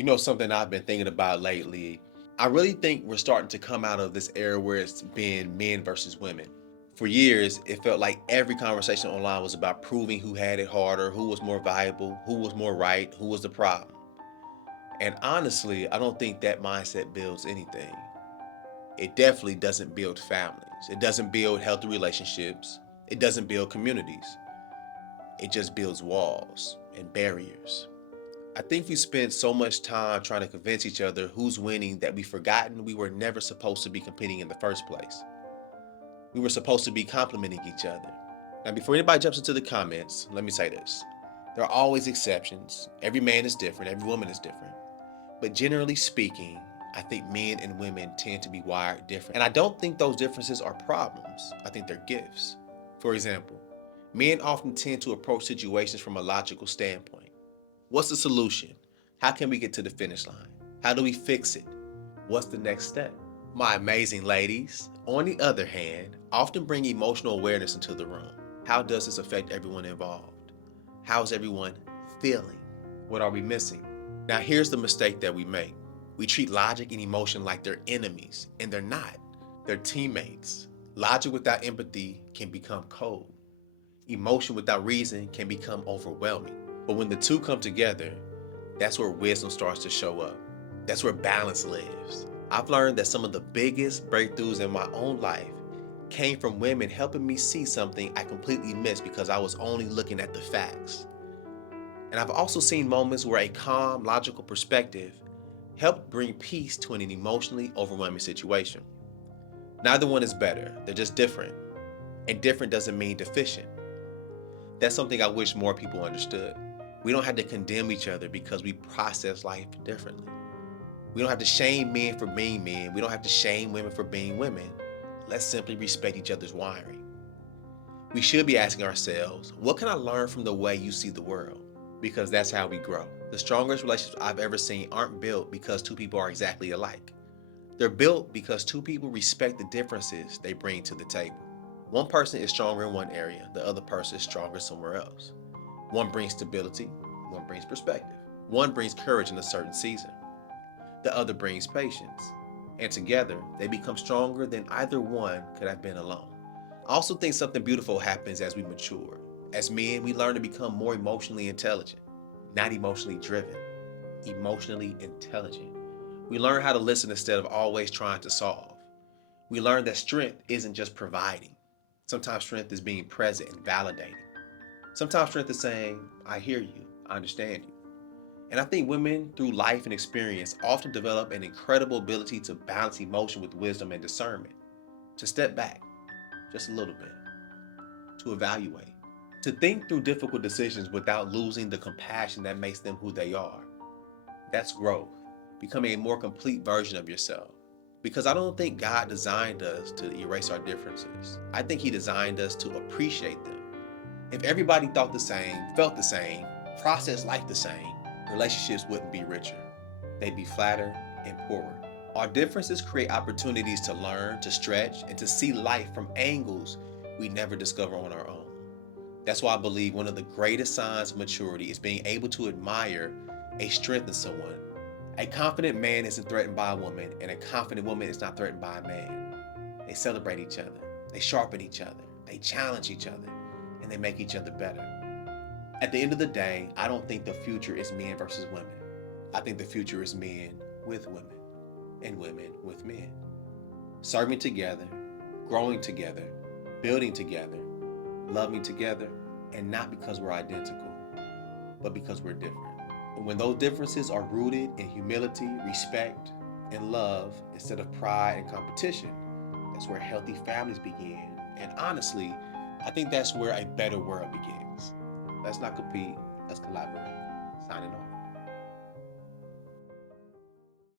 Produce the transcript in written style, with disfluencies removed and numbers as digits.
You know, something I've been thinking about lately, I really think we're starting to come out of this era where it's been men versus women. For years, it felt like every conversation online was about proving who had it harder, who was more valuable, who was more right, who was the problem. And honestly, I don't think that mindset builds anything. It definitely doesn't build families. It doesn't build healthy relationships. It doesn't build communities. It just builds walls and barriers. I think we spend so much time trying to convince each other who's winning that we've forgotten we were never supposed to be competing in the first place. We were supposed to be complementing each other. Now, before anybody jumps into the comments, let me say this. There are always exceptions. Every man is different, every woman is different. But generally speaking, I think men and women tend to be wired different. And I don't think those differences are problems, I think they're gifts. For example, men often tend to approach situations from a logical standpoint. What's the solution? How can we get to the finish line? How do we fix it? What's the next step? My amazing ladies, on the other hand, often bring emotional awareness into the room. How does this affect everyone involved? How's everyone feeling? What are we missing? Now, here's the mistake that we make. We treat logic and emotion like they're enemies, and they're not. They're teammates. Logic without empathy can become cold. Emotion without reason can become overwhelming. But when the two come together, that's where wisdom starts to show up. That's where balance lives. I've learned that some of the biggest breakthroughs in my own life came from women helping me see something I completely missed because I was only looking at the facts. And I've also seen moments where a calm, logical perspective helped bring peace to an emotionally overwhelming situation. Neither one is better, they're just different. And different doesn't mean deficient. That's something I wish more people understood. We don't have to condemn each other because we process life differently. We don't have to shame men for being men. We don't have to shame women for being women. Let's simply respect each other's wiring. We should be asking ourselves, what can I learn from the way you see the world? Because that's how we grow. The strongest relationships I've ever seen aren't built because two people are exactly alike. They're built because two people respect the differences they bring to the table. One person is stronger in one area, the other person is stronger somewhere else. One brings stability, one brings perspective. One brings courage in a certain season, the other brings patience. And together, they become stronger than either one could have been alone. I also think something beautiful happens as we mature. As men, we learn to become more emotionally intelligent, not emotionally driven, emotionally intelligent. We learn how to listen instead of always trying to solve. We learn that strength isn't just providing. Sometimes strength is being present and validating. Sometimes strength is saying, I hear you, I understand you. And I think women, through life and experience, often develop an incredible ability to balance emotion with wisdom and discernment, to step back just a little bit, to evaluate, to think through difficult decisions without losing the compassion that makes them who they are. That's growth, becoming a more complete version of yourself. Because I don't think God designed us to erase our differences. I think He designed us to appreciate them. If everybody thought the same, felt the same, processed life the same, relationships wouldn't be richer. They'd be flatter and poorer. Our differences create opportunities to learn, to stretch, and to see life from angles we never discover on our own. That's why I believe one of the greatest signs of maturity is being able to admire a strength in someone. A confident man isn't threatened by a woman, and a confident woman is not threatened by a man. They celebrate each other, they sharpen each other, they challenge each other, and they make each other better. At the end of the day, I don't think the future is men versus women. I think the future is men with women and women with men. Serving together, growing together, building together, loving together, and not because we're identical, but because we're different. And when those differences are rooted in humility, respect, and love instead of pride and competition, that's where healthy families begin. And honestly, I think that's where a better world begins. Let's not compete, let's collaborate. Signing off.